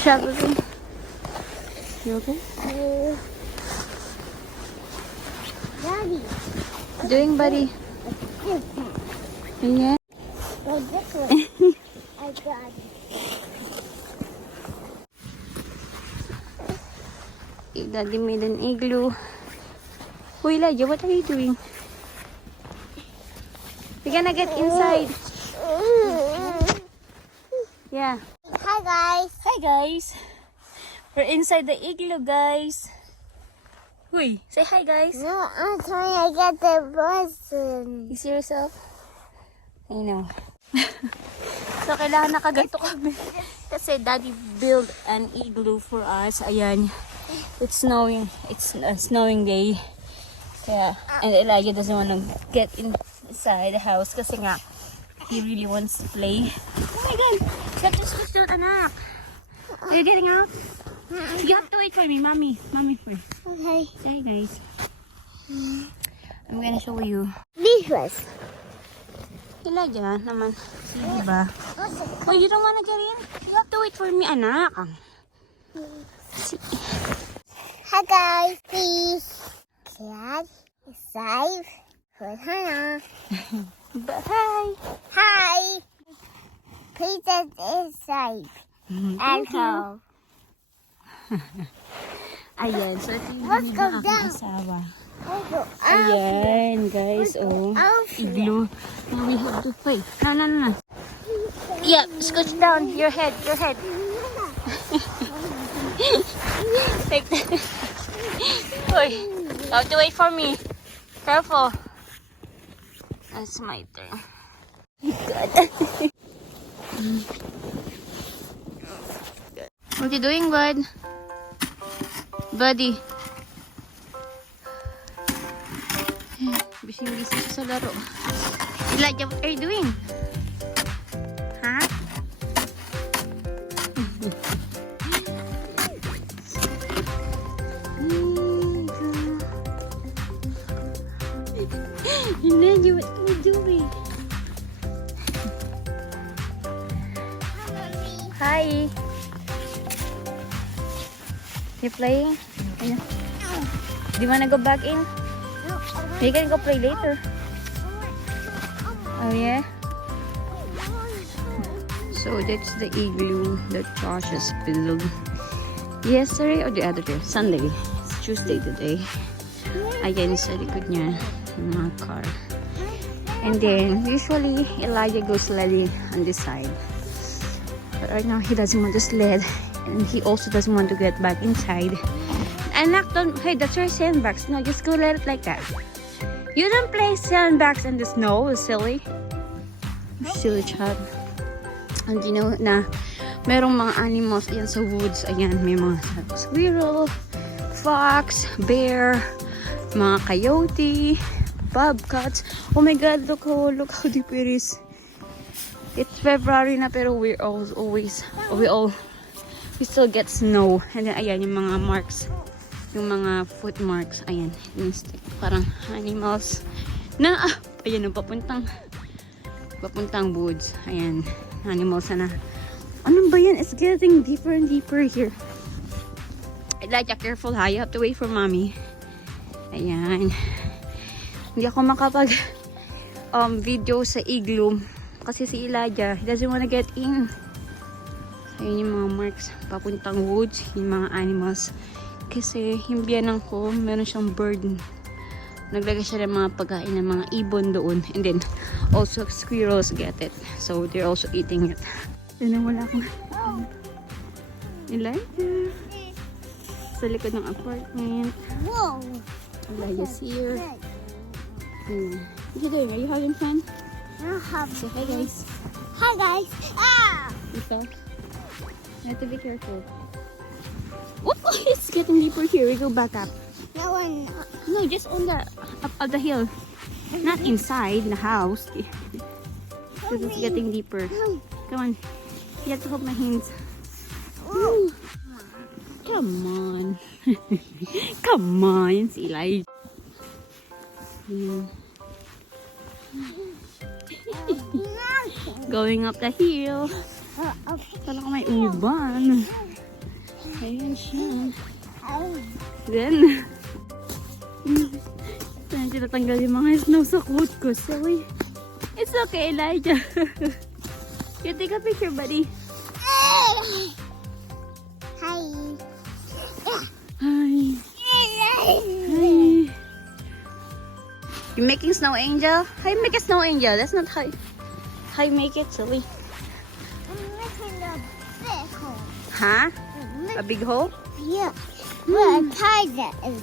Travel. You okay? Daddy. Doing, buddy? Yeah. Like this one. I got it. Daddy made an igloo. Wait, Elijah, what are you doing? We're gonna get inside. Yeah. Hi guys. Hi, guys. We're inside the igloo, guys. Huy, say hi, guys. No, I'm trying to get the person. You see yourself? I know. So, kailangan nakaganto kami. Kasi daddy built an igloo for us. Ayan. It's snowing. It's a snowing day. Kaya, and Elijah doesn't want to get inside the house kasi nga, he really wants to play. Oh my God! That just pushed out, anak. Are you getting out? You have to wait for me, mommy. Mommy first. Okay. Hi, guys. I'm gonna show you. This was. Elijah naman. Sige ba? Oh, you don't wanna get in? You have to wait for me, anak. Hi guys, please. Cat is safe. Hannah. Hi. Hi. Please is safe. And home. Ayan, so ito yung Let's binili go ng aking down. asawa. Oh, Ayan, guys, oh. Igloo. Now we have to pay. No. Yeah, scooch down. Your head. Take that. Oy, you have to wait for me. Careful. That's my turn. God. What you doing, bud? Buddy. Bising-bising siya sa laro. Elijah, what are you doing? Ha? Elijah, what are you doing? Hi. You playing? Yeah. Do you wanna go back in? You can go play later. Oh yeah? So that's the igloo that Josh has built yesterday or the other day? Sunday. It's Tuesday today. Ayan sa likod niya yung mga car. And then usually Elijah goes sledding on this side. But right now he doesn't want to sled. And he also doesn't want to get back inside. And hey, that's your sandbags. No, just go let it like that. You don't play sandbags in the snow, silly. Silly child. And you know na merong mga animals yan sa woods. Ayan, may mga squirrel, fox, bear, mga coyote, bobcats. Oh my God, look how deep it is. It's February na pero we still get snow. And then ayan yung mga marks, yung mga foot marks. Ayan, yung stick, parang animals na ayan yung papuntang woods. Ayan, animals na. Ano ba yan? It's getting deeper and deeper here. Elijah, careful ha. You have to wait for mommy. Ayan. Hindi ako makapag video sa igloo kasi si Elijah, he doesn't wanna get in. Ayun yung mga marks papuntang woods, yung mga animals. Kasi yung biyanang ko, meron siyang bird. Naglagay siya ng mga pagkain ng mga ibon doon. And then, also squirrels get it. So, they're also eating it. Then, wala akong Elijah. Sa likod ng apartment. Whoa. Elijah's here. What are you doing? Are you having fun? Say hi, guys. Hi guys. Ah! You fell? You have to be careful. Oh, it's getting deeper here. We go back up. No one. No, just on the up of the hill. Not inside the house. Because it's getting deeper. Come on. You have to hold my hands. Ooh. Come on. Come on. Si Eli. Going up the hill. Kala ko may uban. Ayan siya. Ay. Then, saan tinatanggal yung mga snow sa coat ko? Sorry. It's okay, Elijah. You take a picture, buddy. Hi. Hi. Hi. You making snow angel? How you make a snow angel? That's not how you make it, silly. I'm making a big hole. Huh? A big hole? Yeah. Where a tiger is.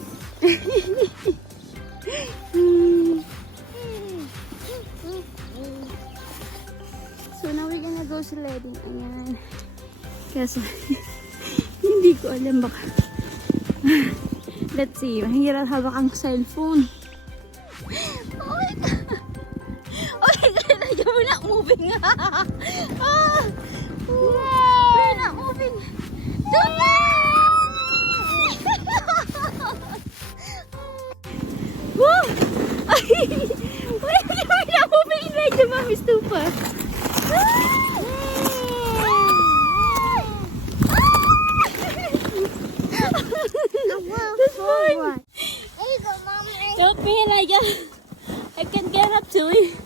So now we're gonna go sledding. Ayan. Kaso, hindi ko alam baka. Let's see. Mahirap hawak ang cellphone. Oh my God. Oh my God. We're not moving. Ah. We're not moving. Don't Woo! We're not moving. Like the mom is too fast. This one. There you go, Mom. Help me, Elijah. I can get up to it.